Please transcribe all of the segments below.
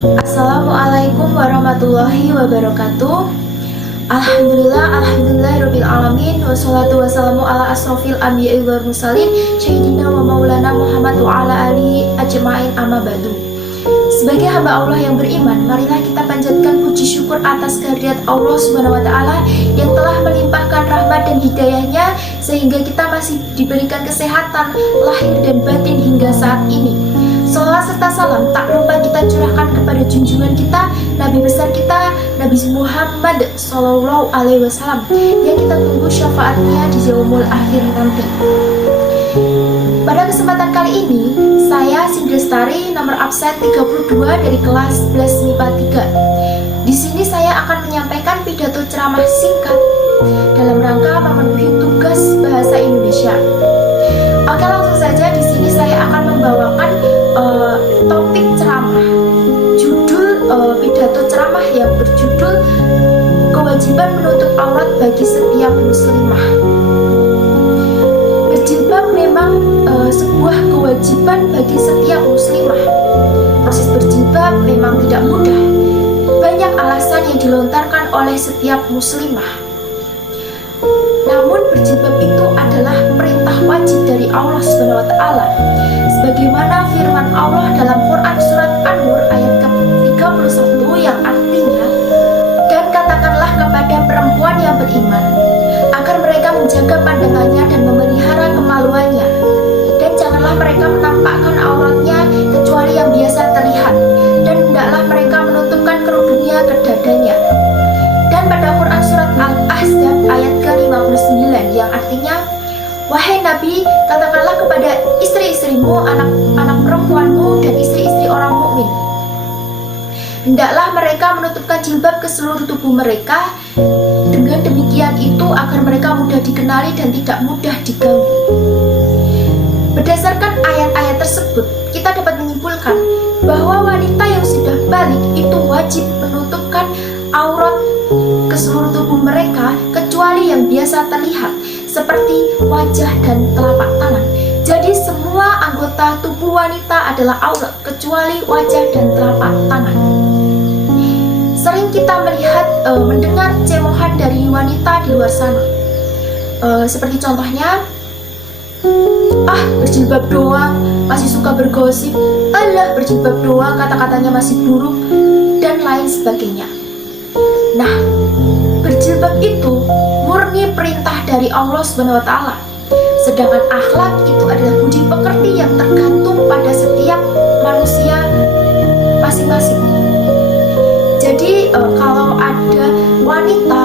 Assalamualaikum warahmatullahi wabarakatuh. Alhamdulillah alamin. Wassalatu wassalamu ala asrofil anbiya'i wal mursalin Sayyidina wa maulana Muhammad wa ala alihi ajma'in amma ba'du. Sebagai hamba Allah yang beriman, marilah kita panjatkan puji syukur atas kehadirat Allah Subhanahu wa taala yang telah melimpahkan rahmat dan hidayahnya sehingga kita masih diberikan kesehatan lahir dan batin hingga saat ini. Salawat serta salam tak lupa kita curahkan kepada junjungan kita, Nabi besar kita, Nabi Muhammad Sallallahu Alaihi Wasallam, yang kita tunggu syafaatnya di yaumul akhir nanti. Pada kesempatan kali ini, saya Cindy Lestari, nomor absen 32 dari kelas 11 MIPA 3. Di sini saya akan menyampaikan pidato ceramah singkat dalam rangka memenuhi tugas bahasa Indonesia. Oke, langsung saja di sini saya akan membawakan topik ceramah. Judul pidato ceramah yang berjudul kewajiban menutup aurat bagi setiap muslimah. Berjilbab memang sebuah kewajiban bagi setiap muslimah. Proses berjilbab memang tidak mudah. Banyak alasan yang dilontarkan oleh setiap muslimah. Namun berjilbab itu adalah perintah wajib dari Allah Subhanahu wa taala. Sebagaimana firman Allah dalam Quran surat An-Nur ayat ke-31 yang artinya, "Dan katakanlah kepada perempuan yang beriman agar mereka menjaga pandangannya dan memelihara kemaluannya, dan janganlah mereka menampakkan auratnya kecuali yang biasa terlihat, dan hendaklah mereka menutupkan kerudungnya ke dadanya." Dan pada Quran surat Al-Ahzab ayat ke-59 yang artinya, "Wahai Nabi, katakanlah kepada istri-istrimu, anak-anak perempuanmu, dan istri-istri orang mukmin, hendaklah mereka menutupkan jilbab ke seluruh tubuh mereka. Dengan demikian itu agar mereka mudah dikenali dan tidak mudah diganggu." Berdasarkan ayat-ayat tersebut, kita dapat menyimpulkan bahwa wanita yang sudah balik itu wajib menutupkan aurat ke seluruh tubuh mereka kecuali yang biasa terlihat seperti wajah dan telapak tangan. Jadi semua anggota tubuh wanita adalah aurat kecuali wajah dan telapak tangan. Sering kita melihat mendengar cemohan dari wanita di luar sana. Seperti contohnya, berjilbab doang, masih suka bergosip, alah berjilbab doang, kata-katanya masih buruk, dan lain sebagainya. Nah, berjilbab itu murni perintah dari Allah Subhanahu wa taala. Sedangkan akhlak itu adalah budi pekerti yang tergantung pada setiap manusia masing-masing. Jadi kalau ada wanita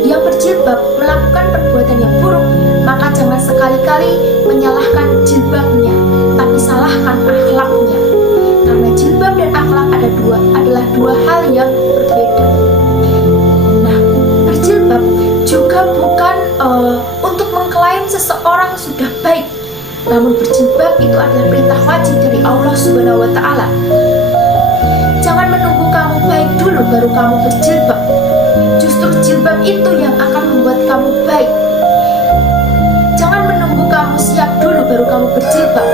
yang berjilbab melakukan perbuatan yang buruk, maka jangan sekali-kali menyalahkan jilbabnya, tapi salahkan akhlaknya. Karena jilbab dan akhlak adalah dua hal yang berbeda. Berjilbab juga bukan untuk mengklaim seseorang sudah baik, namun berjilbab itu adalah perintah wajib dari Allah Subhanahu wa taala. Jangan menunggu kamu baik dulu baru kamu berjilbab. Justru jilbab itu yang akan membuat kamu baik. Jangan menunggu kamu siap dulu baru kamu berjilbab.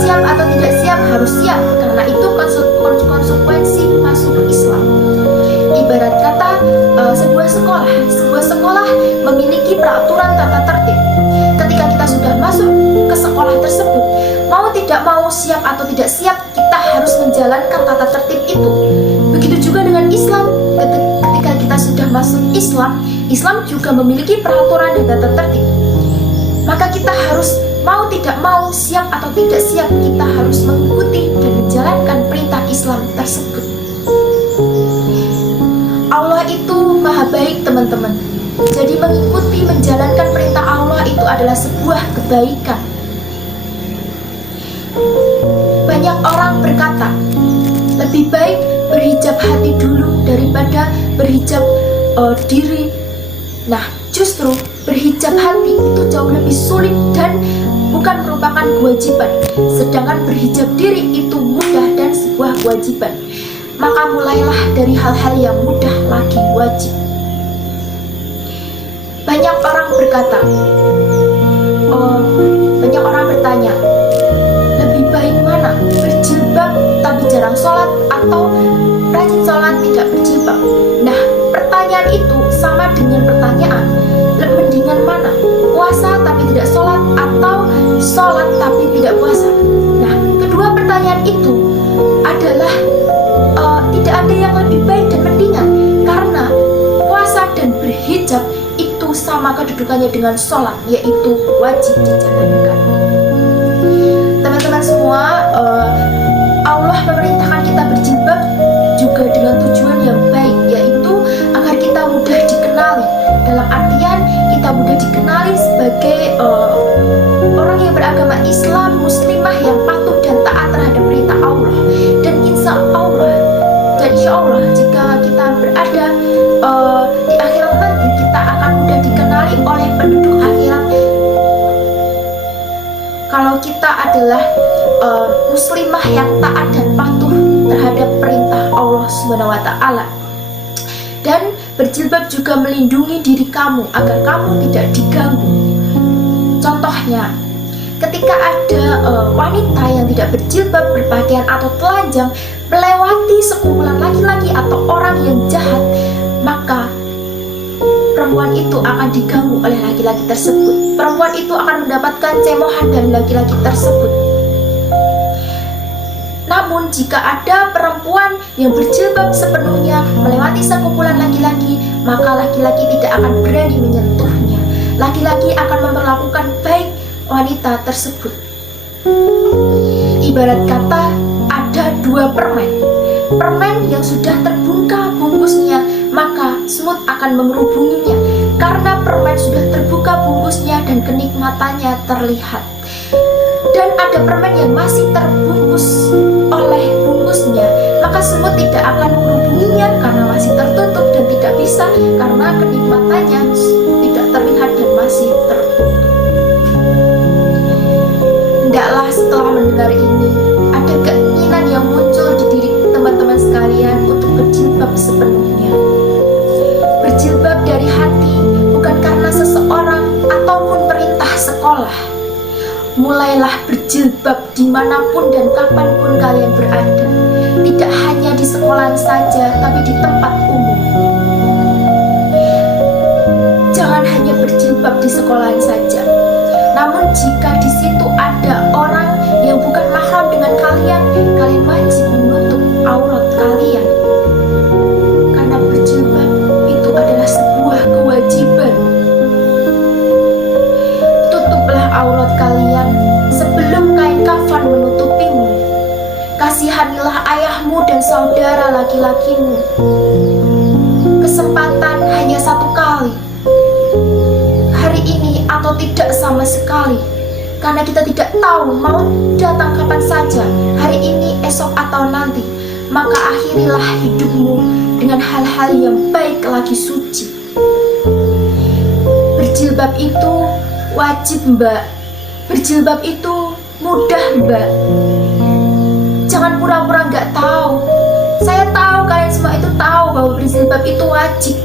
Siap atau tidak siap harus siap, karena itu konsekuensi masuk Islam. Ibarat kata sebuah sekolah memiliki peraturan tata tertib. Ketika kita sudah masuk ke sekolah tersebut, mau tidak mau, siap atau tidak siap, kita harus menjalankan tata tertib itu. Begitu juga dengan Islam. Ketika kita sudah masuk Islam juga memiliki peraturan dan tata tertib. Maka kita harus mau tidak mau, siap atau tidak siap, kita harus mengikuti dan menjalankan perintah Islam tersebut. Allah itu maha baik, teman-teman. Jadi mengikuti, menjalankan perintah Allah itu adalah sebuah kebaikan. Banyak orang berkata, lebih baik berhijab hati dulu daripada berhijab diri. Nah, justru berhijab hati itu jauh lebih sulit dan bukan merupakan kewajiban. Sedangkan berhijab diri itu mudah dan sebuah kewajiban. Maka mulailah dari hal-hal yang mudah lagi wajib. Banyak orang berkata, banyak orang bertanya, lebih baik mana? Berjilbab tapi jarang sholat, atau rajin sholat, tidak berjilbab. Nah, pertanyaan itu sama dengan pertanyaan, mendingan mana? Puasa tapi tidak sholat atau sholat tapi tidak puasa? Nah, kedua pertanyaan itu adalah tidak ada yang lebih baik dan mendingan, karena puasa dan berhijab itu sama kedudukannya dengan sholat, yaitu wajib dijalankan. Teman-teman semua, Allah memerintahkan kita berjilbab juga dengan tujuan yang baik, yaitu agar kita mudah dikenali. Dalam artian kita mudah dikenali sebagai orang yang beragama Islam, muslimah yang patuh dan taat terhadap perintah Allah. Dan insya Allah jika kita berada di akhirat nanti, kita akan mudah dikenali oleh penduduk akhirat kalau kita adalah muslimah yang taat dan patuh terhadap perintah Allah Subhanahu wa Ta'ala. Dan berjilbab juga melindungi diri kamu agar kamu tidak diganggu. Contohnya, ketika ada wanita yang tidak berjilbab, berpakaian atau telanjang melewati sekumpulan laki-laki atau orang yang jahat, maka perempuan itu akan diganggu oleh laki-laki tersebut. Perempuan itu akan mendapatkan cemohan dari laki-laki tersebut. Namun jika ada perempuan yang berjilbab sepenuhnya melewati sekumpulan laki-laki, maka laki-laki tidak akan berani menyentuhnya. Laki-laki akan memperlakukan baik wanita tersebut. Ibarat kata ada dua permen. Permen yang sudah terbungka bungkusnya, maka semut akan mengerubunginya. Karena permen sudah terbuka bungkusnya dan kenikmatannya terlihat. Dan ada permen yang masih terbungkus oleh bungkusnya, maka semut tidak akan menghubunginya karena masih tertutup dan tidak bisa, karena kenikmatannya tidak terlihat dan masih tertutup. Hendaklah setelah mendengar ini ada keinginan yang muncul di diri teman-teman sekalian untuk berjilbab sepenuhnya. Berjilbab dari hati, bukan karena seseorang ataupun perintah sekolah. Mulailah berjilbab dimanapun dan kapanpun kalian berada. Tidak hanya di sekolah saja, tapi di tempat umum. Jangan hanya berjilbab di sekolah saja. Namun jika di situ ada orang yang bukan mahram dengan kalian, kalian wajib menutup aurat kalian. Karena berjilbab itu adalah sebuah kewajiban. Aurat kalian sebelum kain kafan menutupimu. Kasihanilah ayahmu dan saudara laki-lakimu. Kesempatan hanya satu kali, hari ini atau tidak sama sekali, karena kita tidak tahu mau datang kapan saja, hari ini, esok atau nanti. Maka akhirilah hidupmu dengan hal-hal yang baik lagi suci. Berjilbab itu wajib, Mbak. Berjilbab itu mudah, Mbak. Jangan pura-pura nggak tahu. Saya tahu kalian semua itu tahu bahwa berjilbab itu wajib.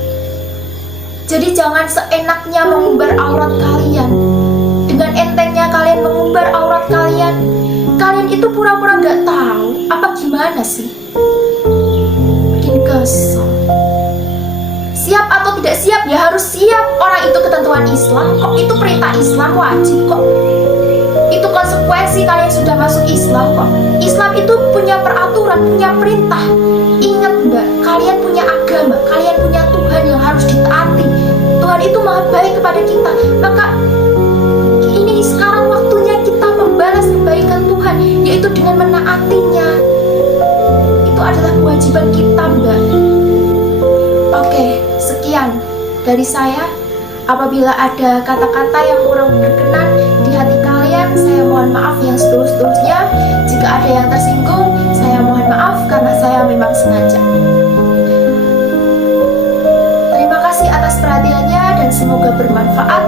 Jadi jangan seenaknya mengumbar aurat kalian. Dengan entengnya kalian mengumbar aurat kalian. Kalian itu pura-pura nggak tahu. Apa gimana sih? Bikin kesel. Siap atau tidak siap, ya harus siap. Orang itu ketentuan Islam kok, itu perintah Islam, wajib kok. Itu konsekuensi kalian sudah masuk Islam kok. Islam itu punya peraturan, punya perintah. Ingat, Mbak, kalian punya agama, kalian punya Tuhan yang harus ditaati. Tuhan itu maha baik kepada kita. Maka ini sekarang waktunya kita membalas kebaikan Tuhan, yaitu dengan menaatinya. Itu adalah kewajiban kita, Mbak. Oke, sekian dari saya. Apabila ada kata-kata yang kurang berkenan di hati kalian, saya mohon maaf yang setulus-tulusnya. Jika ada yang tersinggung, saya mohon maaf karena saya memang sengaja. Terima kasih atas perhatiannya dan semoga bermanfaat.